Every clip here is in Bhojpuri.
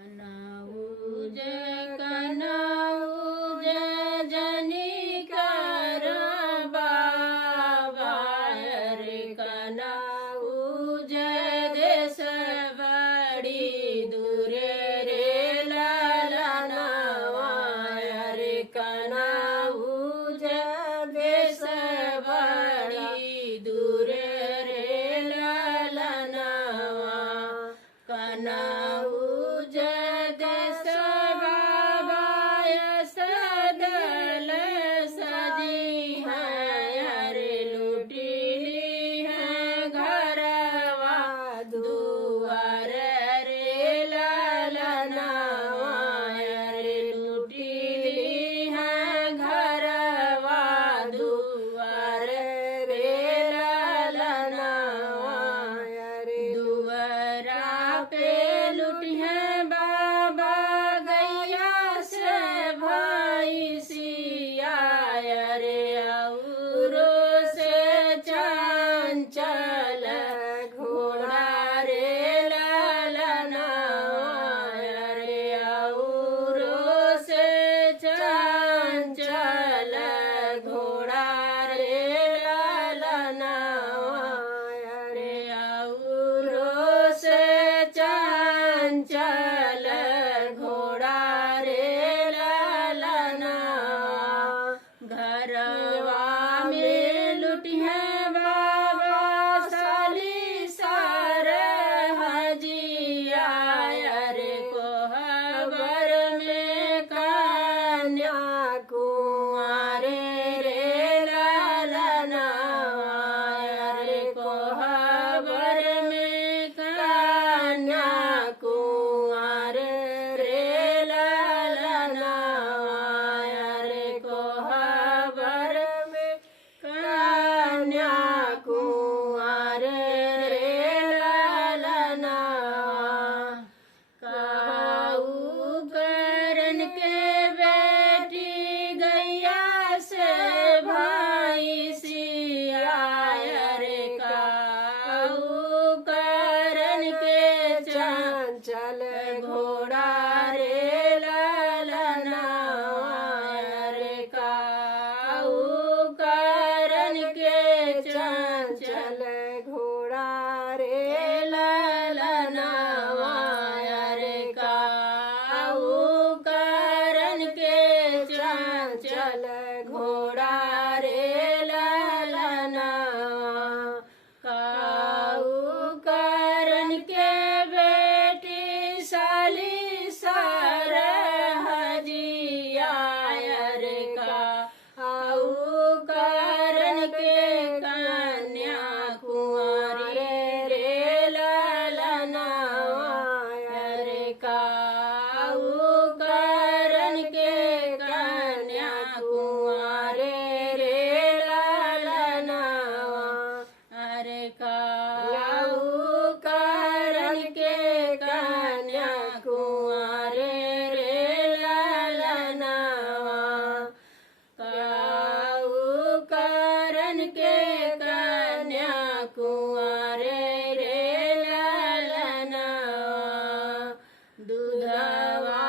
कनौज कनौज जनी कर बाबा रे कनौज देश बड़ी दूरे रे ललनवा रे कनौज देश बड़ी दूरे रे ललनवा कनौज देश बाबा सदल सजी है रे लुटी है घरवा दुआर रे ललनवा रे लुटी है घरवा दुआर रे ललनवा दुआरा पे लुटी है बाबा गैया से भाई सिया रे औरो से चंचल घोड़ा रे ललनवा रे औरो से चंचल घोड़ा रे ललनवा रे औरो से चंचल घोड़ा रे ललनवा घरवा में लुटी है बाबा साली सार हजिया रे कोहबर में कन्या कुंवारे रे ललनवा रे कोहबर में कन्या कुंवारे रे ललनवा रे कोहबर में कन्या कुंवारे रे ललनवा काऊ करन के बेटी गैया से भाई सिया रे काऊ करन के चंचल घोड़ा रे ललनवा रे काऊ करन के चंचल घोड़ा रे ललनवा रे काऊ करन के चंचल घोड़ा रे ललनवा काऊ करन के बेटी साली सार हजिया रे काऊ करन के कन्या कुंवारे रे ललनवा रे काऊ करन के कन्या कुंवारे रे ललनवा अरे काऊ करन के कन्या कुंवारे रे ललनवा काऊ करन के कन्या कुंवारे रे ललनवा दूधवा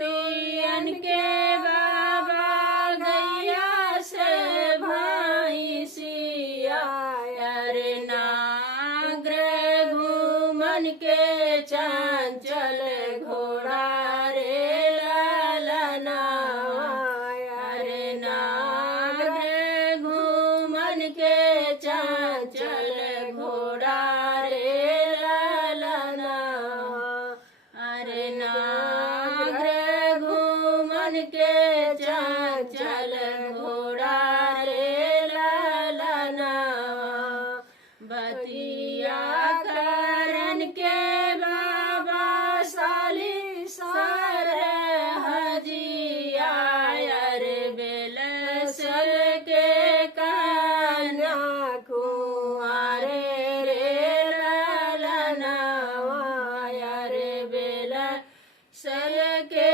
पियन के बाबा गैया से भाई सिया रे नागर घूमन के चंचल घोड़ा रे ललनवा रे नागर घूमन के चंचल घोड़ा रे ललनवा अरे नागर घूमन के चंचल घोड़ा रे ललनवा बतिया करन के बाबा साली सार हजिया रे बेलसल के कन्या कुंवारे रे ललनवा रे बेलसल के